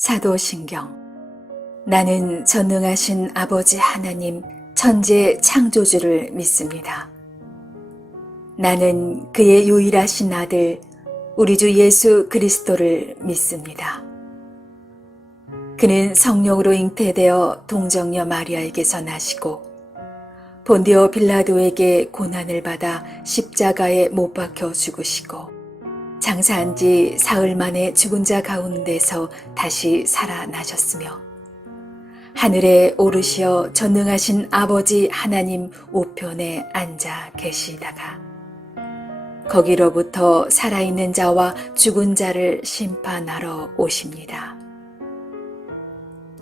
사도신경. 나는 전능하신 아버지 하나님 천지 창조주를 믿습니다. 나는 그의 유일하신 아들 우리 주 예수 그리스도를 믿습니다. 그는 성령으로 잉태되어 동정녀 마리아에게서 나시고 본디오 빌라도에게 고난을 받아 십자가에 못 박혀 죽으시고 장사한 지 사흘 만에 죽은 자 가운데서 다시 살아나셨으며 하늘에 오르시어 전능하신 아버지 하나님 우편에 앉아 계시다가 거기로부터 살아있는 자와 죽은 자를 심판하러 오십니다.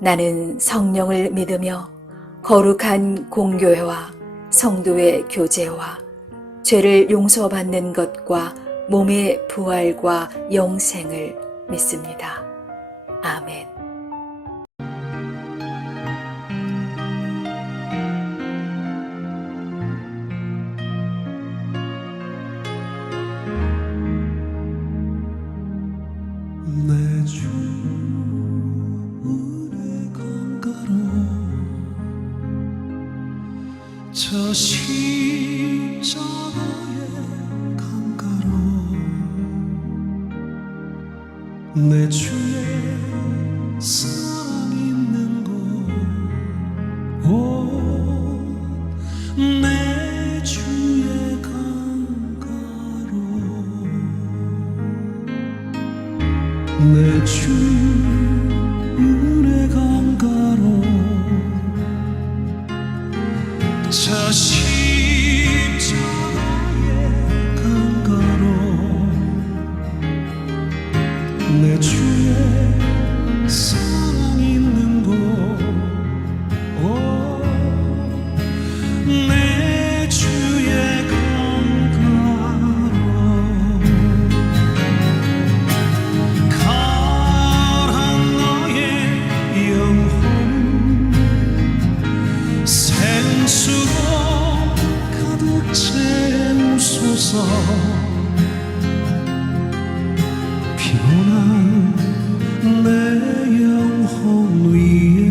나는 성령을 믿으며 거룩한 공교회와 성도의 교제와 죄를 용서받는 것과 몸의 부활과 영생을 믿습니다. 아멘. 내 주 은혜 강가로 저 십자가의 강가로 내 주의 사랑 있는 곳 내 주의 강가로 내 주 은혜 강가로 저 십자가의 강가로 내 주의 사랑 있는 곳 내 주의 강가로 가란 너의 영혼 생수로 가득 채우소서 피곤한 내 영혼 위에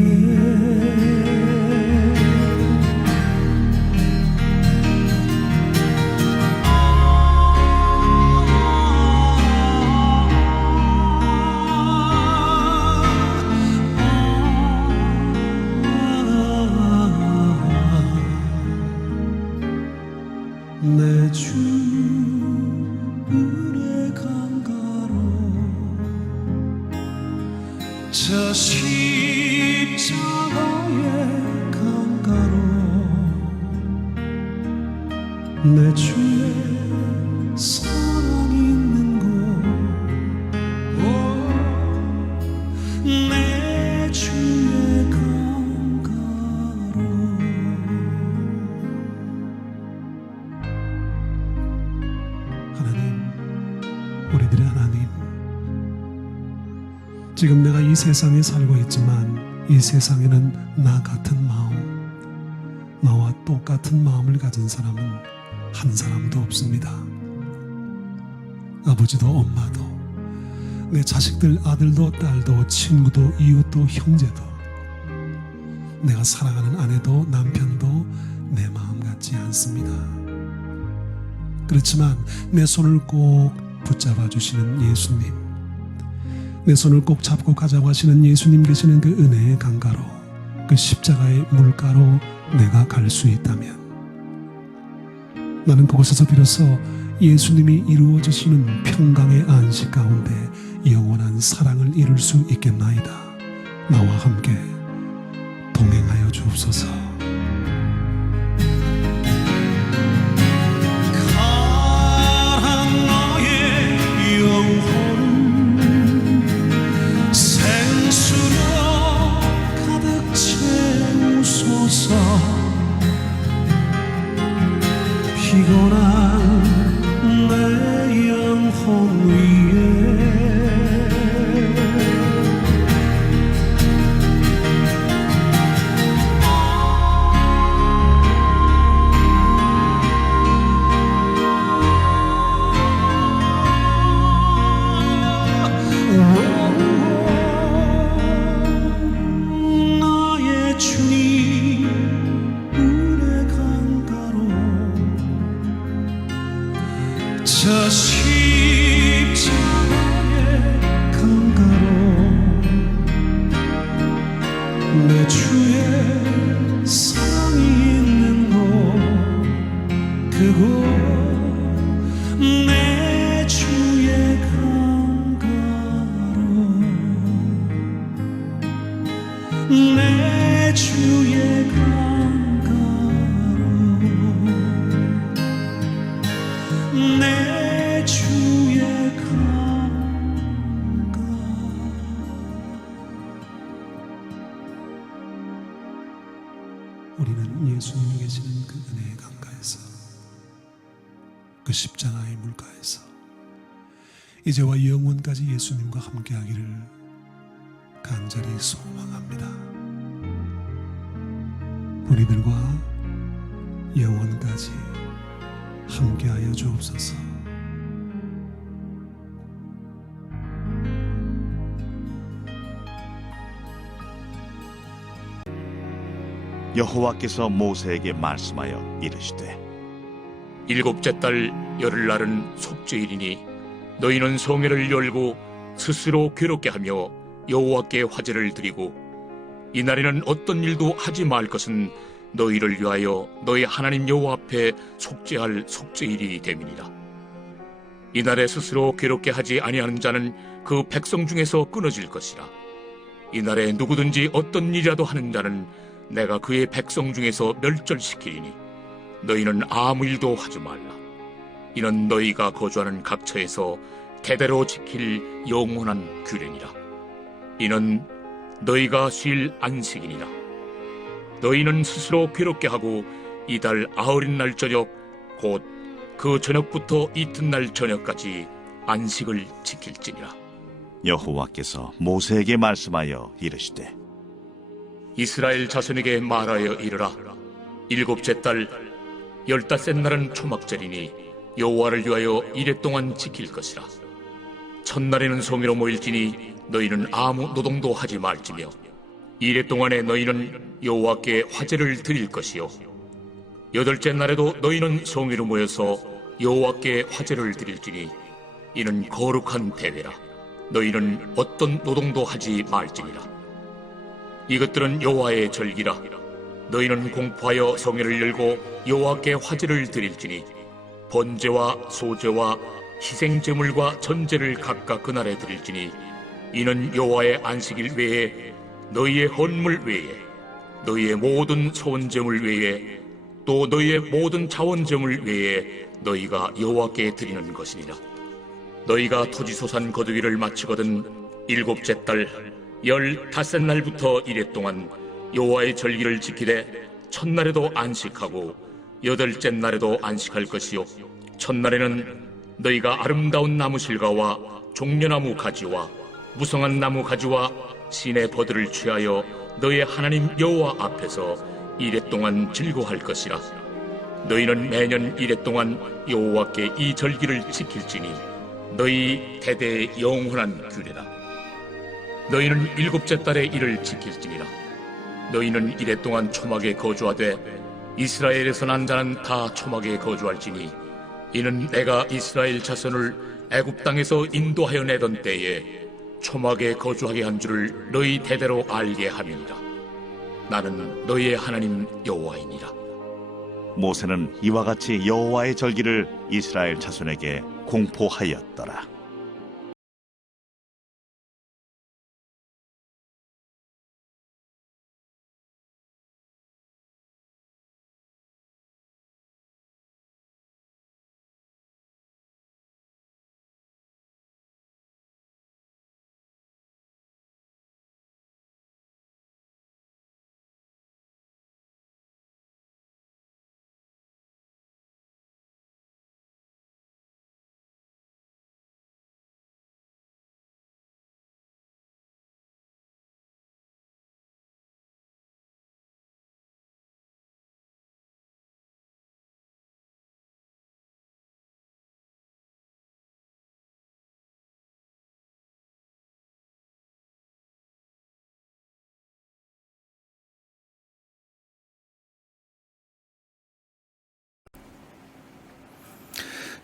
내 주 은혜 강가로 저 십자가의 강가로 내 주의 사랑 있는 곳 내 주의 강가로 하나님, 우리들의 하나님, 지금 내가 이 세상에 살고 있지만 이 세상에는 나 같은 마음, 나와 똑같은 마음을 가진 사람은 한 사람도 없습니다. 아버지도 엄마도 내 자식들, 아들도 딸도 친구도 이웃도 형제도 내가 사랑하는 아내도 남편도 내 마음 같지 않습니다. 그렇지만 내 손을 꼭 붙잡아 주시는 예수님, 내 손을 꼭 잡고 가자고 하시는 예수님 계시는 그 은혜의 강가로, 그 십자가의 물가로 내가 갈 수 있다면 나는 그곳에서 비로소 예수님이 이루어 주시는 평강의 안식 가운데 영원한 사랑을 이룰 수 있겠나이다. 나와 함께 동행하여 주옵소서. 가란 너의 영혼 생수로 가득 채우소서 피곤한 내 영혼 위에 내 주의 강가로 내 주의 강가 우리는 예수님이 계시는 그 은혜의 강가에서 그 십자가의 물가에서 이제와 영원까지 예수님과 함께하기를 간절히 소망합니다. 우리들과 영원까지 함께하여 주옵소서. 여호와께서 모세에게 말씀하여 이르시되 일곱째 달 열흘날은 속죄일이니 너희는 성회를 열고 스스로 괴롭게 하며 여호와께 화제를 드리고 이날에는 어떤 일도 하지 말 것은 너희를 위하여 너희 하나님 여호와 앞에 속죄할 속죄일이 됨이니라. 이날에 스스로 괴롭게 하지 아니하는 자는 그 백성 중에서 끊어질 것이라. 이날에 누구든지 어떤 일이라도 하는 자는 내가 그의 백성 중에서 멸절시키리니 너희는 아무 일도 하지 말라. 이는 너희가 거주하는 각처에서 대대로 지킬 영원한 규례니라. 이는 너희가 쉴 안식이니라. 너희는 스스로 괴롭게 하고 이달 아흘인 날 저녁 곧 그 저녁부터 이튿날 저녁까지 안식을 지킬지니라. 여호와께서 모세에게 말씀하여 이르시되 이스라엘 자손에게 말하여 이르라. 일곱째 달 열닷새 날은 초막절이니 여호와를 위하여 이레 동안 지킬 것이라. 첫날에는 성회로 모일지니 너희는 아무 노동도 하지 말지며 이레 동안에 너희는 여호와께 화제를 드릴 것이요 여덟째 날에도 너희는 성회로 모여서 여호와께 화제를 드릴지니 이는 거룩한 대회라. 너희는 어떤 노동도 하지 말지니라. 이것들은 여호와의 절기라. 너희는 공포하여 성회를 열고 여호와께 화제를 드릴지니 번제와 소제와 희생제물과 전제를 각각 그날에 드릴지니 이는 여호와의 안식일 외에 너희의 헌물 외에 너희의 모든 소원제물 외에 또 너희의 모든 자원제물 외에 너희가 여호와께 드리는 것이니라. 너희가 토지소산 거두기를 마치거든 일곱째 달 열닷새 날부터 이레 동안 여호와의 절기를 지키되 첫날에도 안식하고 여덟째 날에도 안식할 것이요 첫날에는 너희가 아름다운 나무 실과와 종려나무 가지와 무성한 나무 가지와 신의 버들을 취하여 너희의 하나님 여호와 앞에서 이레 동안 즐거워할 것이라. 너희는 매년 이레 동안 여호와께 이 절기를 지킬지니 너희 대대의 영원한 규례라. 너희는 일곱째 달에 이를 지킬지니라. 너희는 이레 동안 초막에 거주하되 이스라엘에서 난 자는 다 초막에 거주할지니 이는 내가 이스라엘 자손을 애굽 땅에서 인도하여 내던 때에 초막에 거주하게 한 줄을 너희 대대로 알게 함이니라. 나는 너희의 하나님 여호와이니라. 모세는 이와 같이 여호와의 절기를 이스라엘 자손에게 공포하였더라.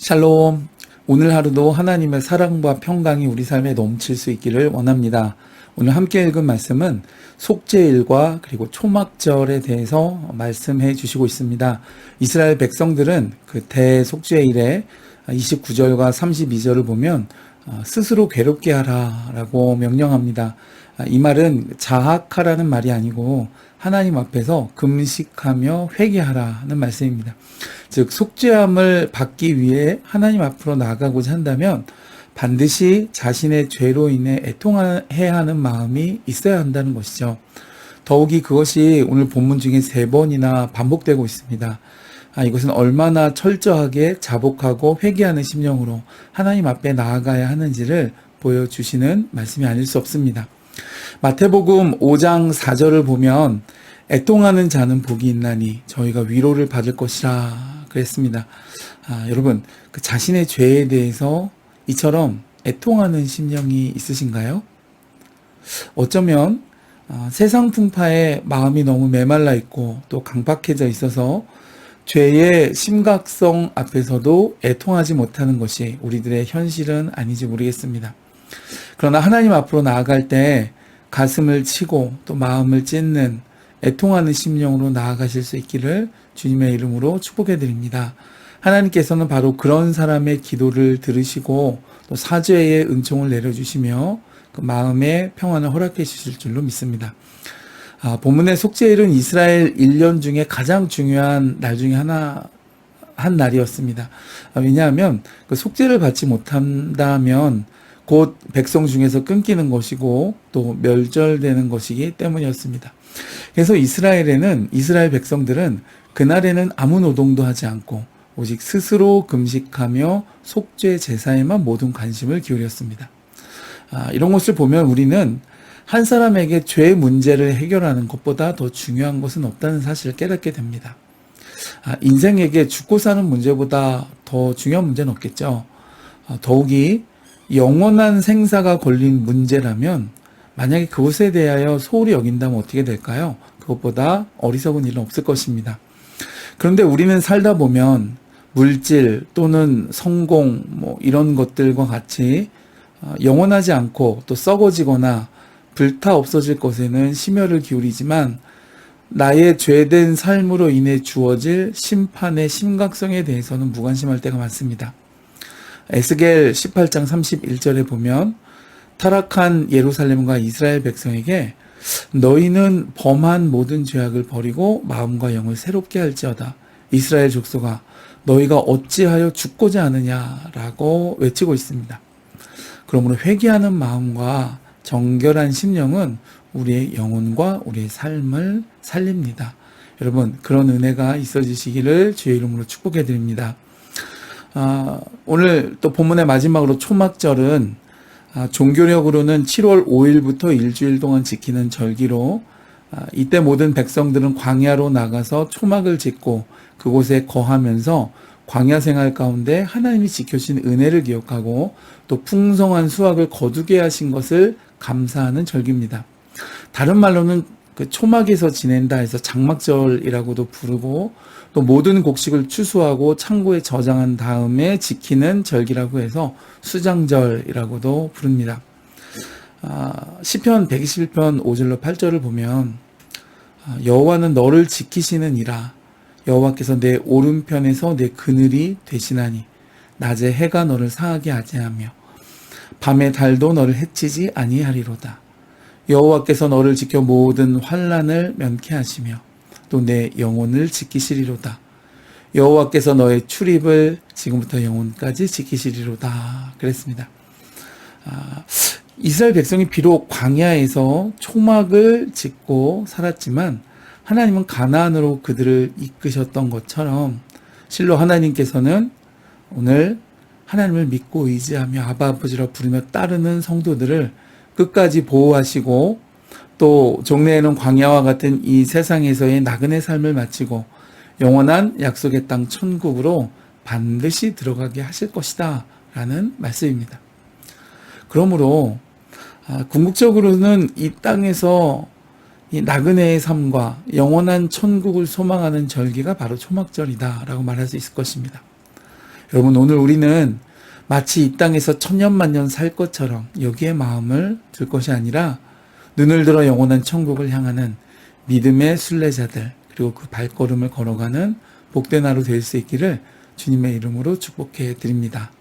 샬롬. 오늘 하루도 하나님의 사랑과 평강이 우리 삶에 넘칠 수 있기를 원합니다. 오늘 함께 읽은 말씀은 속죄일과 그리고 초막절에 대해서 말씀해 주시고 있습니다. 이스라엘 백성들은 그 대속죄일에 29절과 32절을 보면 스스로 괴롭게 하라라고 명령합니다. 이 말은 자학하라는 말이 아니고 하나님 앞에서 금식하며 회개하라는 말씀입니다. 즉 속죄함을 받기 위해 하나님 앞으로 나아가고자 한다면 반드시 자신의 죄로 인해 애통해야 하는 마음이 있어야 한다는 것이죠. 더욱이 그것이 오늘 본문 중에 3번이나 반복되고 있습니다. 이것은 얼마나 철저하게 자복하고 회개하는 심령으로 하나님 앞에 나아가야 하는지를 보여주시는 말씀이 아닐 수 없습니다. 마태복음 5장 4절을 보면 애통하는 자는 복이 있나니 저희가 위로를 받을 것이라 그랬습니다. 여러분, 그 자신의 죄에 대해서 이처럼 애통하는 심령이 있으신가요? 어쩌면 세상 풍파에 마음이 너무 메말라 있고 또 강박해져 있어서 죄의 심각성 앞에서도 애통하지 못하는 것이 우리들의 현실은 아닌지 모르겠습니다. 그러나 하나님 앞으로 나아갈 때 가슴을 치고 또 마음을 찢는 애통하는 심령으로 나아가실 수 있기를 주님의 이름으로 축복해 드립니다. 하나님께서는 바로 그런 사람의 기도를 들으시고 또 사죄의 은총을 내려주시며 그 마음의 평안을 허락해 주실 줄로 믿습니다. 본문의 속죄일은 이스라엘 1년 중에 가장 중요한 날 중에 한 날이었습니다. 왜냐하면 그 속죄를 받지 못한다면 곧 백성 중에서 끊기는 것이고 또 멸절되는 것이기 때문이었습니다. 그래서 이스라엘 백성들은 그날에는 아무 노동도 하지 않고 오직 스스로 금식하며 속죄 제사에만 모든 관심을 기울였습니다. 이런 것을 보면 우리는 한 사람에게 죄 문제를 해결하는 것보다 더 중요한 것은 없다는 사실을 깨닫게 됩니다. 인생에게 죽고 사는 문제보다 더 중요한 문제는 없겠죠. 더욱이 영원한 생사가 걸린 문제라면 만약에 그것에 대하여 소홀히 여긴다면 어떻게 될까요? 그것보다 어리석은 일은 없을 것입니다. 그런데 우리는 살다 보면 물질 또는 성공 이런 것들과 같이 영원하지 않고 또 썩어지거나 불타 없어질 것에는 심혈을 기울이지만 나의 죄된 삶으로 인해 주어질 심판의 심각성에 대해서는 무관심할 때가 많습니다. 에스겔 18장 31절에 보면 타락한 예루살렘과 이스라엘 백성에게 너희는 범한 모든 죄악을 버리고 마음과 영을 새롭게 할지어다. 이스라엘 족속아 너희가 어찌하여 죽고자 하느냐라고 외치고 있습니다. 그러므로 회개하는 마음과 정결한 심령은 우리의 영혼과 우리의 삶을 살립니다. 여러분 그런 은혜가 있어지시기를 주의 이름으로 축복해 드립니다. 오늘 또 본문의 마지막으로 초막절은 종교력으로는 7월 5일부터 일주일 동안 지키는 절기로 이때 모든 백성들은 광야로 나가서 초막을 짓고 그곳에 거하면서 광야 생활 가운데 하나님이 지켜주신 은혜를 기억하고 또 풍성한 수확을 거두게 하신 것을 감사하는 절기입니다. 다른 말로는 그 초막에서 지낸다 해서 장막절이라고도 부르고 또 모든 곡식을 추수하고 창고에 저장한 다음에 지키는 절기라고 해서 수장절이라고도 부릅니다. 시편 121편 5절로 8절을 보면 여호와는 너를 지키시는 이라 여호와께서 내 오른편에서 내 그늘이 되시나니 낮에 해가 너를 상하게 하지 하며 밤에 달도 너를 해치지 아니하리로다. 여호와께서 너를 지켜 모든 환난을 면케 하시며 또 내 영혼을 지키시리로다. 여호와께서 너의 출입을 지금부터 영혼까지 지키시리로다. 그랬습니다. 이스라엘 백성이 비록 광야에서 초막을 짓고 살았지만 하나님은 가나안으로 그들을 이끄셨던 것처럼 실로 하나님께서는 오늘 하나님을 믿고 의지하며 아바 아버지라 부르며 따르는 성도들을 끝까지 보호하시고 또 종래에는 광야와 같은 이 세상에서의 나그네 삶을 마치고 영원한 약속의 땅 천국으로 반드시 들어가게 하실 것이다 라는 말씀입니다. 그러므로 궁극적으로는 이 땅에서 이 나그네의 삶과 영원한 천국을 소망하는 절기가 바로 초막절이다 라고 말할 수 있을 것입니다. 여러분 오늘 우리는 마치 이 땅에서 천년만년 살 것처럼 여기에 마음을 둘 것이 아니라 눈을 들어 영원한 천국을 향하는 믿음의 순례자들 그리고 그 발걸음을 걸어가는 복된 하루 될 수 있기를 주님의 이름으로 축복해 드립니다.